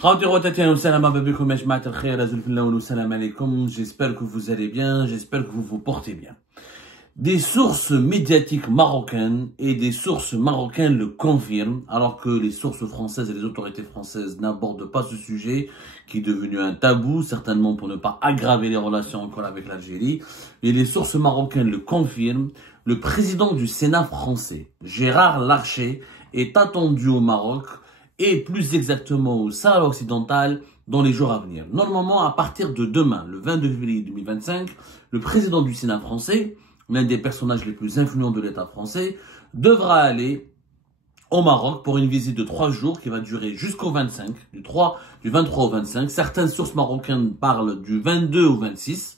J'espère que vous allez bien, j'espère que vous vous portez bien. Des sources médiatiques marocaines et des sources marocaines le confirment, alors que les sources françaises et les autorités françaises n'abordent pas ce sujet, qui est devenu un tabou, certainement pour ne pas aggraver les relations encore avec l'Algérie. Et les sources marocaines le confirment. Le président du Sénat français, Gérard Larcher, est attendu au Maroc et plus exactement au Sahara occidental dans les jours à venir. Normalement, à partir de demain, le 22 février 2025, le président du Sénat français, l'un des personnages les plus influents de l'État français, devra aller au Maroc pour une visite de 3 jours qui va durer jusqu'au 25, du 23 au 25. Certaines sources marocaines parlent du 22 au 26.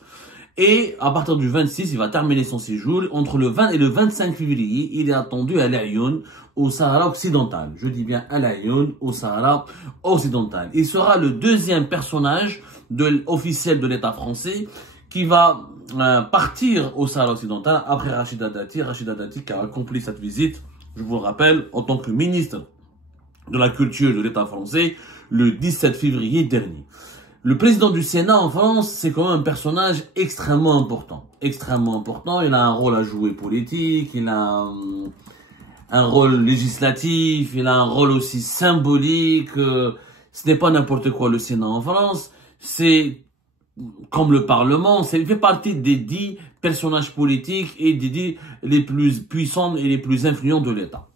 Et à partir du 26, il va terminer son séjour. Entre le 20 et le 25 février, il est attendu à l'Aïoun, au Sahara occidental. Je dis bien à l'Aïoun, au Sahara occidental. Il sera le deuxième personnage officiel de l'État français qui va partir au Sahara occidental après Rachida Dati. Rachida Dati qui a accompli cette visite, je vous le rappelle, en tant que ministre de la Culture de l'État français le 17 février dernier. Le président du Sénat en France, c'est quand même un personnage extrêmement important. Extrêmement important, il a un rôle à jouer politique, il a un rôle législatif, il a un rôle aussi symbolique. Ce n'est pas n'importe quoi le Sénat en France, c'est comme le Parlement, il fait partie des 10 personnages politiques et des 10 les plus puissants et les plus influents de l'État.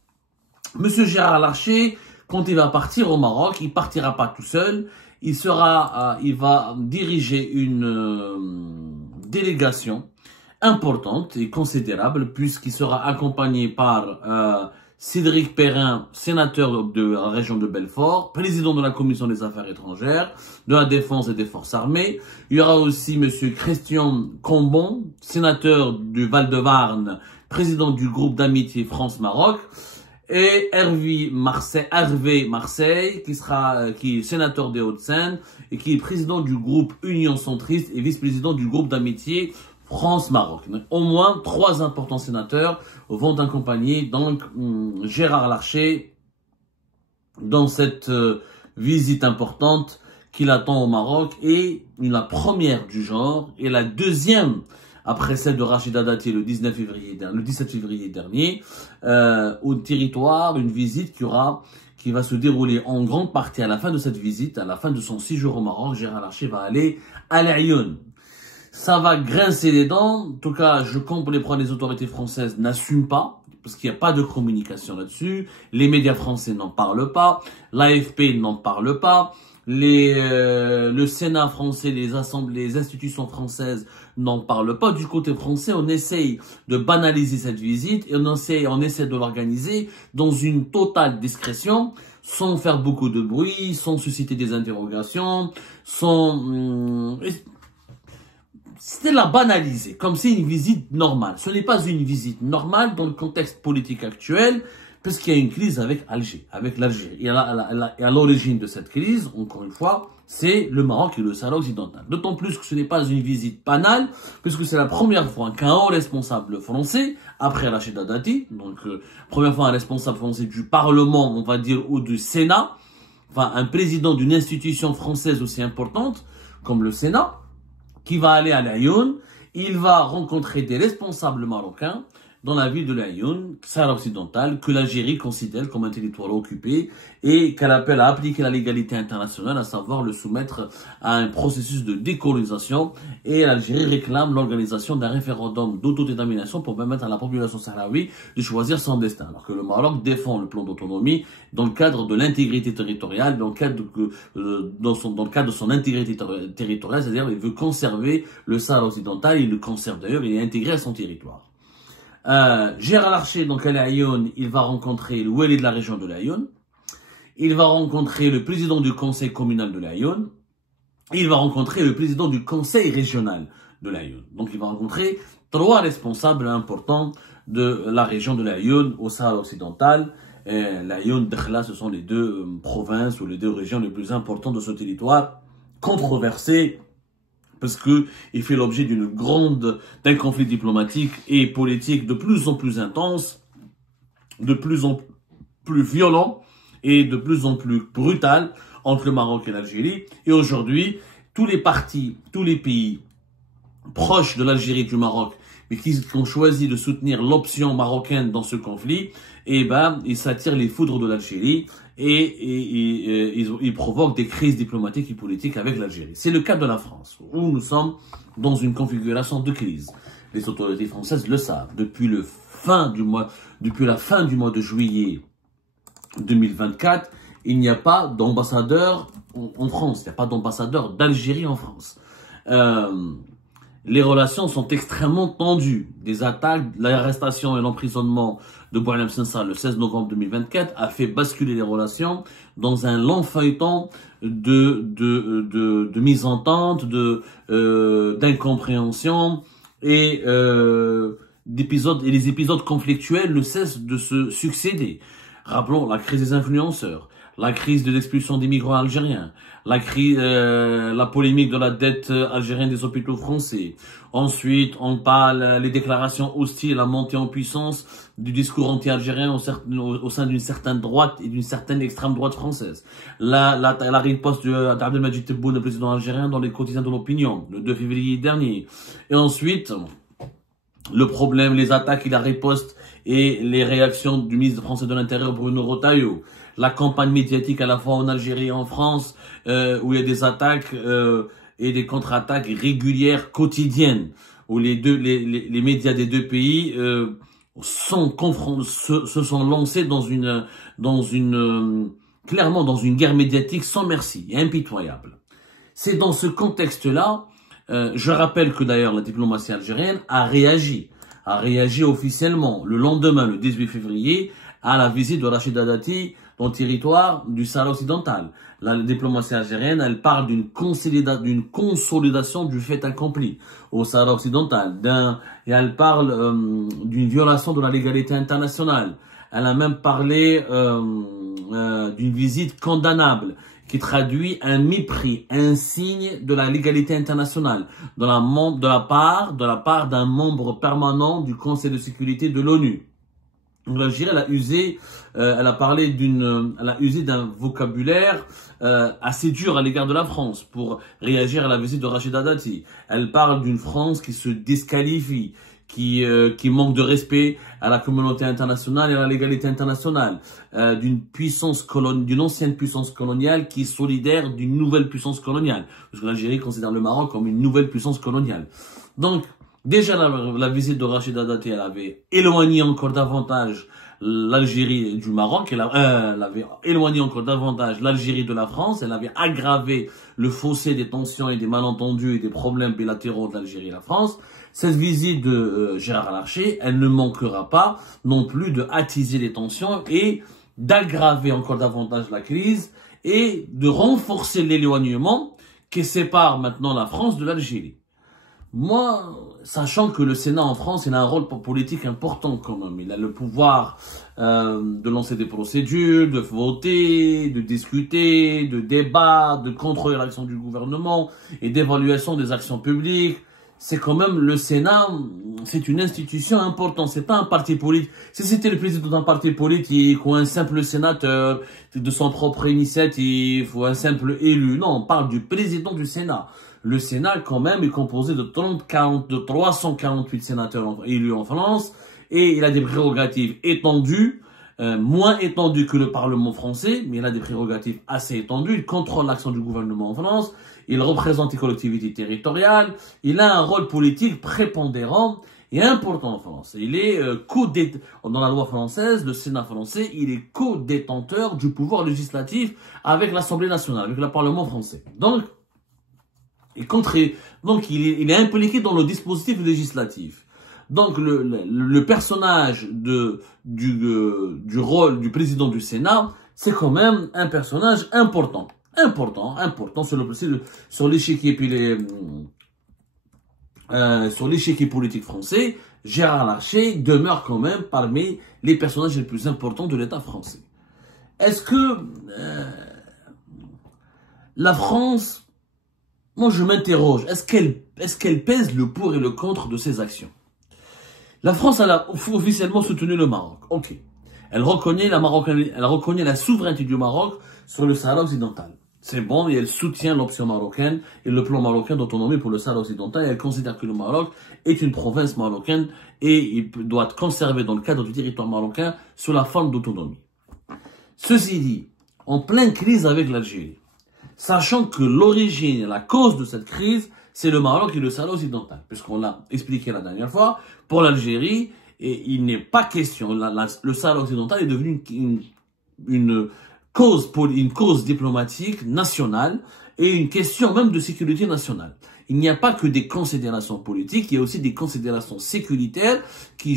Monsieur Gérard Larcher, quand il va partir au Maroc, il partira pas tout seul. Il va diriger une délégation importante et considérable puisqu'il sera accompagné par Cédric Perrin, sénateur de la région de Belfort, président de la Commission des Affaires étrangères, de la Défense et des Forces armées. Il y aura aussi monsieur Christian Cambon, sénateur du Val-de-Marne, président du groupe d'amitié France-Maroc. Et Hervé Marseille, qui est sénateur des Hauts-de-Seine et qui est président du groupe Union Centriste et vice-président du groupe d'amitié France-Maroc. Au moins 3 importants sénateurs vont accompagner donc Gérard Larcher dans cette visite importante qu'il attend au Maroc, et la première du genre et la deuxième après celle de Rachida Dati le 17 février dernier, au territoire, une visite qui va se dérouler en grande partie à la fin de cette visite, à la fin de son séjour au Maroc. Gérard Larcher va aller à l'Aïoun. Ça va grincer les dents. En tout cas, je comprends les autorités françaises n'assument pas, parce qu'il n'y a pas de communication là-dessus. Les médias français n'en parlent pas. L'AFP n'en parle pas. Le Sénat français, les institutions françaises n'en parlent pas. Du côté français, on essaye de banaliser cette visite et on essaie de l'organiser dans une totale discrétion, sans faire beaucoup de bruit, sans susciter des interrogations, c'était la banaliser, comme c'est une visite normale. Ce n'est pas une visite normale dans le contexte politique actuel, parce qu'il y a une crise avec l'Algérie. Et à l'origine de cette crise, encore une fois, c'est le Maroc et le Sahara occidental. D'autant plus que ce n'est pas une visite banale, puisque c'est la première fois qu'un haut responsable français, après Rachida Dati, donc première fois un responsable français du Parlement, on va dire, ou du Sénat, enfin un président d'une institution française aussi importante, comme le Sénat, qui va aller à l'Aïoun. Il va rencontrer des responsables marocains dans la ville de l'Aïoun, Sahara occidental, que l'Algérie considère comme un territoire occupé et qu'elle appelle à appliquer la légalité internationale, à savoir le soumettre à un processus de décolonisation. Et l'Algérie réclame l'organisation d'un référendum d'autodétermination pour permettre à la population sahraoui de choisir son destin. Alors que le Maroc défend le plan d'autonomie dans le cadre de l'intégrité territoriale, dans le cadre de son intégrité territoriale, c'est-à-dire il veut conserver le Sahara occidental, il le conserve d'ailleurs, il est intégré à son territoire. Gérard Larcher, donc à l'Aïoun, il va rencontrer le wali de la région de l'Aïoun. Il va rencontrer le président du conseil communal de l'Aïoun. Il va rencontrer le président du conseil régional de l'Aïoun. Donc il va rencontrer 3 responsables importants de la région de l'Aïoun au Sahara occidental. L'Aïoun, Dakhla, ce sont les 2 provinces ou les 2 régions les plus importantes de ce territoire controversé, parce que il fait l'objet d'un conflit diplomatique et politique de plus en plus intense, de plus en plus violent et de plus en plus brutal entre le Maroc et l'Algérie. Et aujourd'hui, tous les pays proches de l'Algérie et du Maroc, mais qui ont choisi de soutenir l'option marocaine dans ce conflit, eh ben, ils s'attirent les foudres de l'Algérie et ils provoquent des crises diplomatiques et politiques avec l'Algérie. C'est le cas de la France, où nous sommes dans une configuration de crise. Les autorités françaises le savent. Depuis la fin du mois de juillet 2024, il n'y a pas d'ambassadeur en France. Il n'y a pas d'ambassadeur d'Algérie en France. Les relations sont extrêmement tendues. Des attaques, l'arrestation et l'emprisonnement de Boualem Sansal le 16 novembre 2024 a fait basculer les relations dans un long feuilleton de mise-en-tente, d'incompréhension et les épisodes conflictuels ne cessent de se succéder. Rappelons la crise des influenceurs, la crise de l'expulsion des migrants algériens, la polémique de la dette algérienne des hôpitaux français. Ensuite, on parle les déclarations hostiles, la montée en puissance du discours anti-algérien au sein d'une certaine droite et d'une certaine extrême droite française. La riposte d'Abdelmadjid Tebboune, le président algérien, dans les quotidiens de l'opinion, le 2 février dernier. Et ensuite, le problème, les attaques et la riposte et les réactions du ministre français de l'Intérieur, Bruno Retailleau. La campagne médiatique à la fois en Algérie et en France, où il y a des attaques et des contre-attaques régulières, quotidiennes, où les médias des deux pays se sont lancés clairement dans une guerre médiatique sans merci et impitoyable. C'est dans ce contexte-là, je rappelle que d'ailleurs la diplomatie algérienne a réagi officiellement le lendemain, le 18 février, à la visite de Rachida Dati dans le territoire du Sahara occidental. La diplomatie algérienne, elle parle d'une consolidation du fait accompli au Sahara occidental, et elle parle d'une violation de la légalité internationale. Elle a même parlé d'une visite condamnable qui traduit un mépris, un signe de la légalité internationale de la part d'un membre permanent du Conseil de sécurité de l'ONU. L'Algérie, elle a usé d'un vocabulaire assez dur à l'égard de la France pour réagir à la visite de Rachida Dati. Elle parle d'une France qui se disqualifie, qui manque de respect à la communauté internationale et à la légalité internationale, d'une ancienne puissance coloniale qui est solidaire d'une nouvelle puissance coloniale, parce que l'Algérie considère le Maroc comme une nouvelle puissance coloniale. Donc, déjà, la visite de Rachida Dati, elle avait éloigné encore davantage l'Algérie du Maroc, elle avait éloigné encore davantage l'Algérie de la France, elle avait aggravé le fossé des tensions et des malentendus et des problèmes bilatéraux de l'Algérie et la France. Cette visite de Gérard Larcher, elle ne manquera pas non plus de attiser les tensions et d'aggraver encore davantage la crise et de renforcer l'éloignement qui sépare maintenant la France de l'Algérie. Moi, sachant que le Sénat en France, il a un rôle politique important quand même. Il a le pouvoir de lancer des procédures, de voter, de discuter, de débattre, de contrôler l'action du gouvernement et d'évaluation des actions publiques. C'est quand même le Sénat, c'est une institution importante, c'est pas un parti politique. Si c'était le président d'un parti politique ou un simple sénateur de son propre initiative ou un simple élu, non, on parle du président du Sénat. Le Sénat, quand même, est composé de 348 sénateurs élus en France et il a des prérogatives étendues, moins étendues que le Parlement français, mais il a des prérogatives assez étendues. Il contrôle l'action du gouvernement en France, il représente les collectivités territoriales, il a un rôle politique prépondérant et important en France. Il est dans la loi française, le Sénat français, il est co-détenteur du pouvoir législatif avec l'Assemblée nationale, avec le Parlement français. Donc, il est impliqué dans le dispositif législatif. Donc, le personnage du rôle du président du Sénat, c'est quand même un personnage important sur l'échiquier politique français. Gérard Larcher demeure quand même parmi les personnages les plus importants de l'État français. Est-ce que la France, moi je m'interroge, est-ce qu'elle pèse le pour et le contre de ses actions? La France, elle a officiellement soutenu le Maroc. Ok. Elle reconnaît la souveraineté du Maroc sur le Sahara occidental. c'est bon, et elle soutient l'option marocaine et le plan marocain d'autonomie pour le Sahara occidental, et elle considère que le Maroc est une province marocaine et il doit être conservé dans le cadre du territoire marocain sous la forme d'autonomie. Ceci dit, en pleine crise avec l'Algérie, sachant que l'origine et la cause de cette crise, c'est le Maroc et le Sahara occidental, puisqu'on l'a expliqué la dernière fois, pour l'Algérie, et il n'est pas question, le Sahara occidental est devenu une cause diplomatique nationale et une question même de sécurité nationale. Il n'y a pas que des considérations politiques, il y a aussi des considérations sécuritaires qui,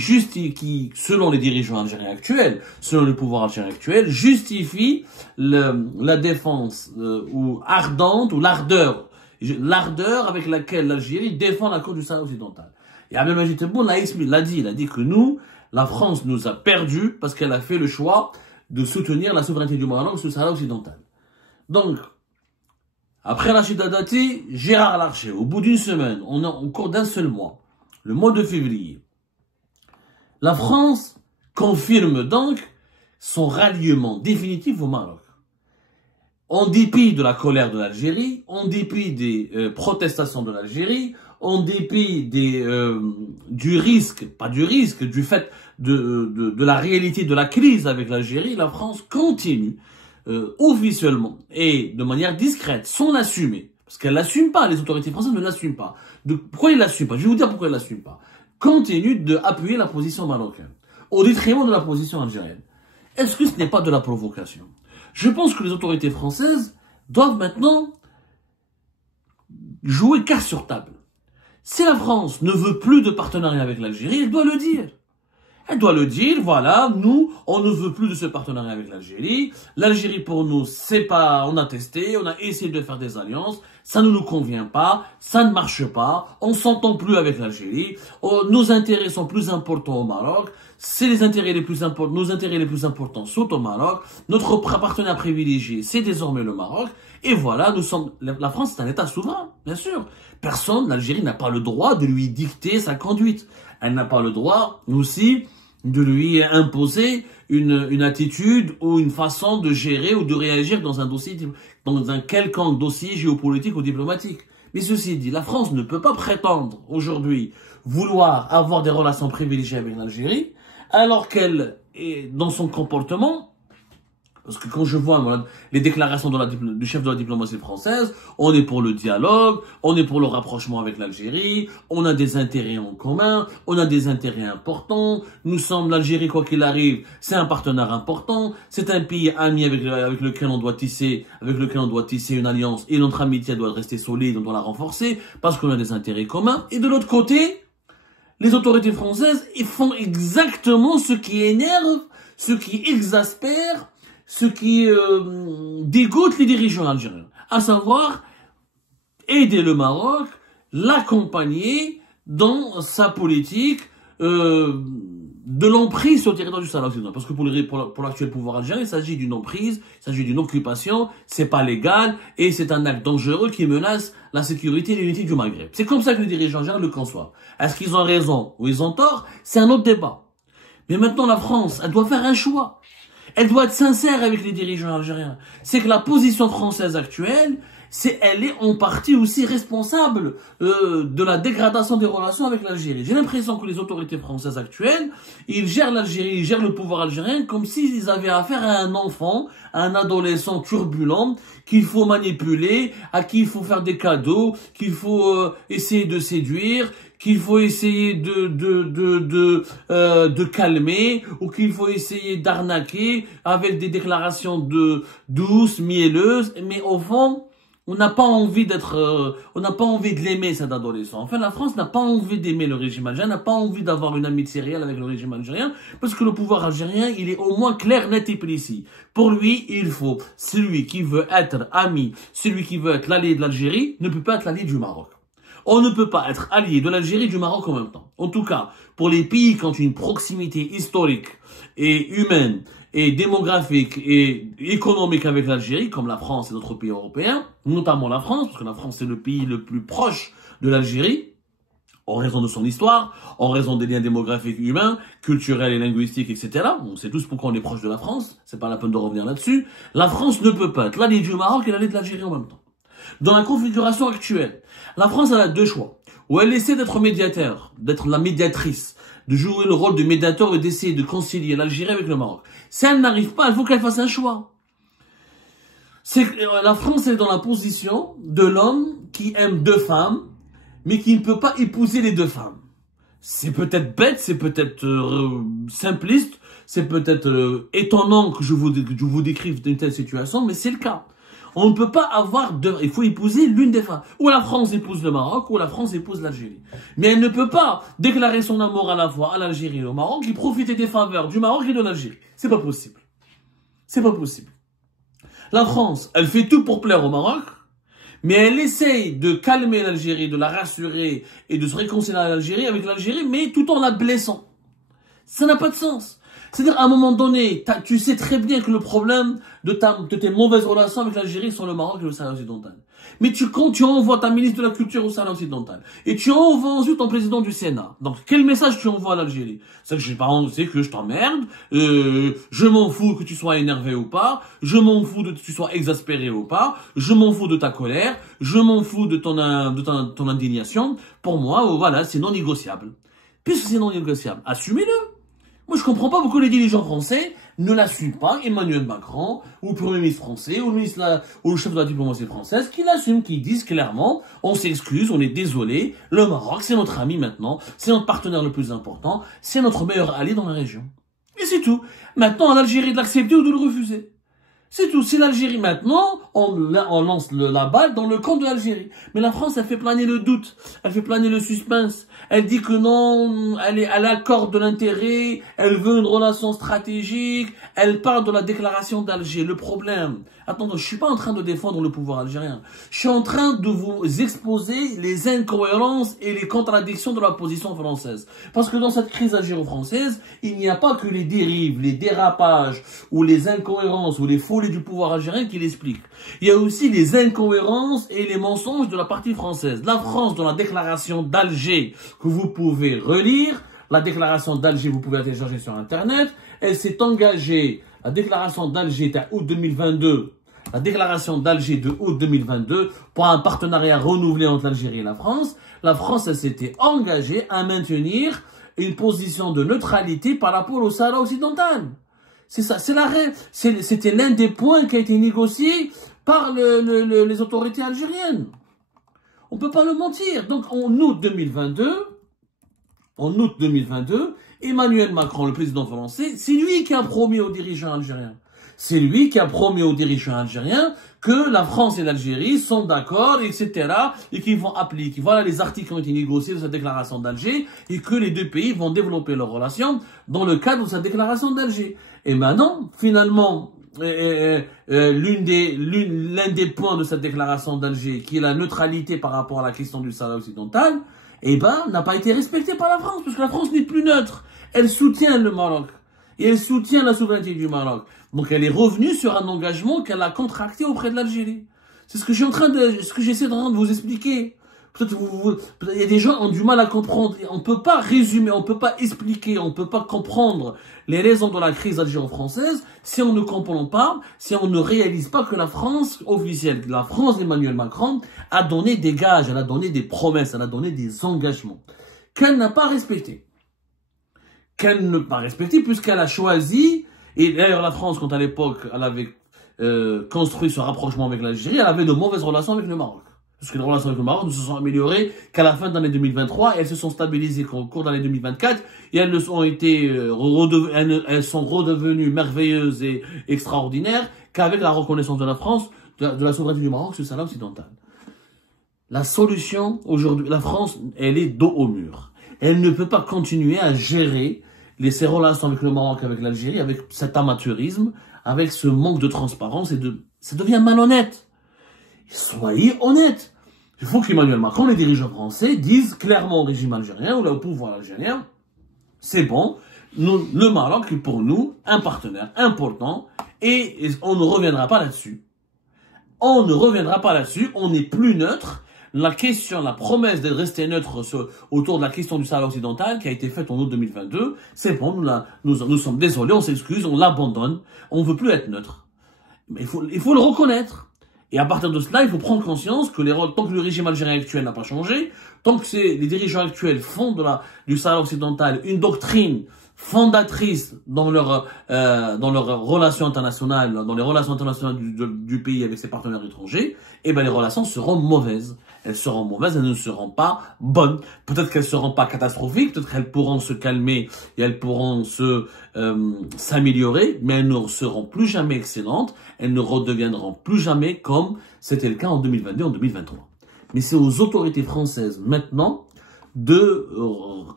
selon les dirigeants algériens actuels, selon le pouvoir algérien actuel, justifient la défense ou ardente ou l'ardeur avec laquelle l'Algérie défend la cause du Sahara occidental. Et Abdelmadjid Tebboune l'a dit, il a dit que nous, la France nous a perdus parce qu'elle a fait le choix de soutenir la souveraineté du Maroc sur le Sahara occidental. Donc, après Rachida Dati, Gérard Larcher, au bout d'une semaine, au cours d'un seul mois, le mois de février, la France confirme donc son ralliement définitif au Maroc. En dépit de la colère de l'Algérie, en dépit des protestations de l'Algérie, en dépit du fait de la réalité de la crise avec l'Algérie, la France continue officiellement et de manière discrète, sans l'assumer, parce qu'elle l'assume pas, les autorités françaises ne l'assument pas. Pourquoi ils l'assument pas? Je vais vous dire pourquoi ils l'assument pas. Continue d'appuyer la position marocaine, au détriment de la position algérienne. Est-ce que ce n'est pas de la provocation? Je pense que les autorités françaises doivent maintenant jouer carte sur table. Si la France ne veut plus de partenariat avec l'Algérie, elle doit le dire. Elle doit le dire, voilà, nous, on ne veut plus de ce partenariat avec l'Algérie. L'Algérie, pour nous, c'est pas, on a testé, on a essayé de faire des alliances, ça ne nous convient pas, ça ne marche pas, on s'entend plus avec l'Algérie, nos intérêts sont plus importants au Maroc, c'est nos intérêts les plus importants sont au Maroc, notre partenaire privilégié, c'est désormais le Maroc, et voilà, la France, c'est un État souverain, bien sûr. L'Algérie n'a pas le droit de lui dicter sa conduite. Elle n'a pas le droit, aussi, de lui imposer une attitude ou une façon de gérer ou de réagir dans un quelconque dossier géopolitique ou diplomatique. Mais ceci dit, la France ne peut pas prétendre aujourd'hui vouloir avoir des relations privilégiées avec l'Algérie, alors qu'elle est dans son comportement. Parce que quand je vois les déclarations du chef de la diplomatie française, on est pour le dialogue, on est pour le rapprochement avec l'Algérie, on a des intérêts en commun, on a des intérêts importants, l'Algérie, quoi qu'il arrive, c'est un partenaire important, c'est un pays ami avec lequel on doit tisser une alliance, et notre amitié doit rester solide, on doit la renforcer, parce qu'on a des intérêts communs. Et de l'autre côté, les autorités françaises, ils font exactement ce qui énerve, ce qui exaspère, ce qui dégoûte les dirigeants algériens, à savoir aider le Maroc, l'accompagner dans sa politique de l'emprise sur le territoire du Sahara occidental. Parce que pour l'actuel pouvoir algérien, il s'agit d'une emprise, il s'agit d'une occupation, c'est pas légal et c'est un acte dangereux qui menace la sécurité et l'unité du Maghreb. C'est comme ça que les dirigeants algériens le conçoivent. Est-ce qu'ils ont raison ou ils ont tort? C'est un autre débat. Mais maintenant, la France, elle doit faire un choix. Elle doit être sincère avec les dirigeants algériens. C'est que la position française actuelle, elle est en partie aussi responsable de la dégradation des relations avec l'Algérie. J'ai l'impression que les autorités françaises actuelles, ils gèrent l'Algérie, ils gèrent le pouvoir algérien comme s'ils avaient affaire à un enfant, à un adolescent turbulent qu'il faut manipuler, à qui il faut faire des cadeaux, qu'il faut essayer de séduire, qu'il faut essayer de calmer, ou qu'il faut essayer d'arnaquer avec des déclarations douces, mielleuses, mais au fond, on n'a pas envie de l'aimer, cet adolescent. Enfin, la France n'a pas envie d'aimer le régime algérien, n'a pas envie d'avoir une amitié réelle avec le régime algérien, parce que le pouvoir algérien, il est au moins clair, net et précis. Pour lui, il faut, celui qui veut être ami, celui qui veut être l'allié de l'Algérie, ne peut pas être l'allié du Maroc. On ne peut pas être allié de l'Algérie et du Maroc en même temps. En tout cas, pour les pays qui ont une proximité historique et humaine et démographique et économique avec l'Algérie, comme la France et d'autres pays européens, notamment la France, parce que la France est le pays le plus proche de l'Algérie, en raison de son histoire, en raison des liens démographiques humains, culturels et linguistiques, etc. On sait tous pourquoi on est proche de la France, c'est pas la peine de revenir là-dessus. La France ne peut pas être l'allié du Maroc et l'allié de l'Algérie en même temps. Dans la configuration actuelle, la France elle a deux choix. Ou elle essaie d'être médiateur, d'être la médiatrice, de jouer le rôle de médiateur et d'essayer de concilier l'Algérie avec le Maroc. Si elle n'arrive pas, il faut qu'elle fasse un choix. La France est dans la position de l'homme qui aime deux femmes, mais qui ne peut pas épouser les deux femmes. C'est peut-être bête, c'est peut-être simpliste, c'est peut-être étonnant que je vous décrive une telle situation, mais c'est le cas. On ne peut pas avoir deux, il faut épouser l'une des femmes. Ou la France épouse le Maroc, ou la France épouse l'Algérie. Mais elle ne peut pas déclarer son amour à la fois à l'Algérie et au Maroc et profiter des faveurs du Maroc et de l'Algérie. C'est pas possible. C'est pas possible. La France, elle fait tout pour plaire au Maroc, mais elle essaye de calmer l'Algérie, de la rassurer et de se réconcilier avec l'Algérie, mais tout en la blessant. Ça n'a pas de sens. C'est-à-dire, à un moment donné, tu sais très bien que le problème de tes mauvaises relations avec l'Algérie sont le Maroc et le Sahara occidental. Mais tu envoies ta ministre de la Culture au Sahara occidental. Et tu envoies ensuite ton président du Sénat. Donc, quel message tu envoies à l'Algérie? C'est que je t'emmerde, je m'en fous que tu sois énervé ou pas, je m'en fous que tu sois exaspéré ou pas, je m'en fous de ta colère, je m'en fous de ton indignation. Pour moi, voilà, c'est non négociable. Puisque c'est non négociable, assumez-le. Moi, je comprends pas pourquoi les dirigeants français ne l'assument pas, Emmanuel Macron, ou le Premier ministre français, ou le chef de la diplomatie française, qui l'assument, qui disent clairement, on s'excuse, on est désolé, le Maroc, c'est notre ami maintenant, c'est notre partenaire le plus important, c'est notre meilleur allié dans la région. Et c'est tout. Maintenant, à l'Algérie de l'accepter ou de le refuser. C'est tout. C'est l'Algérie maintenant, on lance la balle dans le camp de l'Algérie. Mais la France, elle fait planer le doute, elle fait planer le suspense. Elle dit que non, elle accorde de l'intérêt, elle veut une relation stratégique, elle parle de la déclaration d'Alger. Le problème, attendez, je suis pas en train de défendre le pouvoir algérien. Je suis en train de vous exposer les incohérences et les contradictions de la position française. Parce que dans cette crise algéro-française, il n'y a pas que les dérives, les dérapages, ou les incohérences, ou les folies du pouvoir algérien qui l'expliquent. Il y a aussi les incohérences et les mensonges de la partie française. La France, dans la déclaration d'Alger, que vous pouvez relire, la déclaration d'Alger, vous pouvez la télécharger sur Internet, elle s'est engagée, la déclaration d'Alger était à août 2022, la déclaration d'Alger de août 2022, pour un partenariat renouvelé entre l'Algérie et la France, elle s'était engagée à maintenir une position de neutralité par rapport au Sahara occidental. C'est ça, c'était l'un des points qui a été négocié par les autorités algériennes. On peut pas le mentir. Donc, en août 2022, Emmanuel Macron, le président français, c'est lui qui a promis aux dirigeants algériens. C'est lui qui a promis aux dirigeants algériens que la France et l'Algérie sont d'accord, etc., et qu'ils vont appliquer. Voilà les articles qui ont été négociés de cette déclaration d'Alger, et que les deux pays vont développer leurs relations dans le cadre de cette déclaration d'Alger. Et maintenant, finalement, l'un des points de cette déclaration d'Alger, qui est la neutralité par rapport à la question du Sahara occidental, n'a pas été respecté par la France, parce que la France n'est plus neutre. Elle soutient le Maroc. Et elle soutient la souveraineté du Maroc. Donc elle est revenue sur un engagement qu'elle a contracté auprès de l'Algérie. C'est ce que j'essaie de vous expliquer. Peut-être il y a des gens qui ont du mal à comprendre. On ne peut pas résumer, on ne peut pas expliquer, on ne peut pas comprendre les raisons de la crise algéro-française si on ne comprend pas, si on ne réalise pas que la France officielle, la France d'Emmanuel Macron, a donné des gages, elle a donné des promesses, elle a donné des engagements qu'elle n'a pas respectés. Qu'elle ne pas respecté puisqu'elle a choisi, et d'ailleurs la France, quand à l'époque elle avait construit ce rapprochement avec l'Algérie, elle avait de mauvaises relations avec le Maroc. Parce que les relations avec le Maroc ne se sont améliorées qu'à la fin de l'année 2023, et elles se sont stabilisées au cours de l'année 2024, et elles sont redevenues merveilleuses et extraordinaires qu'avec la reconnaissance de la France, de la souveraineté du Maroc sur le Sahara occidental. La solution, aujourd'hui, la France, elle est dos au mur. Elle ne peut pas continuer à gérer ses relations avec le Maroc, avec l'Algérie, avec cet amateurisme, avec ce manque de transparence ça devient malhonnête. Soyez honnêtes. Il faut qu'Emmanuel Macron, les dirigeants français, disent clairement au régime algérien ou au pouvoir algérien, c'est bon, le Maroc est pour nous un partenaire important et on ne reviendra pas là-dessus. On ne reviendra pas là-dessus, on n'est plus neutre. la question, la promesse de rester neutre autour de la question du Sahara occidental qui a été faite en août 2022, c'est bon, nous sommes désolés, on s'excuse, on l'abandonne, on ne veut plus être neutre. Mais il faut le reconnaître. Et à partir de cela, il faut prendre conscience que tant que le régime algérien actuel n'a pas changé, tant que les dirigeants actuels font du Sahara occidental une doctrine fondatrice dans leur relations internationales, dans les relations internationales du pays avec ses partenaires étrangers, eh ben les relations seront mauvaises. Elles seront mauvaises, elles ne seront pas bonnes. Peut-être qu'elles ne seront pas catastrophiques, peut-être qu'elles pourront se calmer et elles pourront s'améliorer, mais elles ne seront plus jamais excellentes, elles ne redeviendront plus jamais comme c'était le cas en 2022, en 2023. Mais c'est aux autorités françaises maintenant de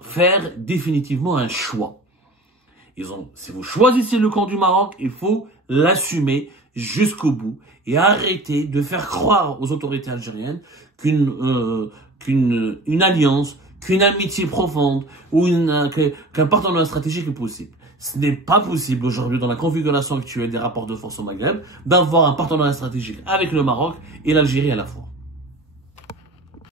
faire définitivement un choix. Si vous choisissez le camp du Maroc, il faut l'assumer jusqu'au bout et arrêter de faire croire aux autorités algériennes qu'une alliance, qu'une amitié profonde ou qu'un partenariat stratégique est possible. Ce n'est pas possible aujourd'hui dans la configuration actuelle des rapports de force au Maghreb d'avoir un partenariat stratégique avec le Maroc et l'Algérie à la fois.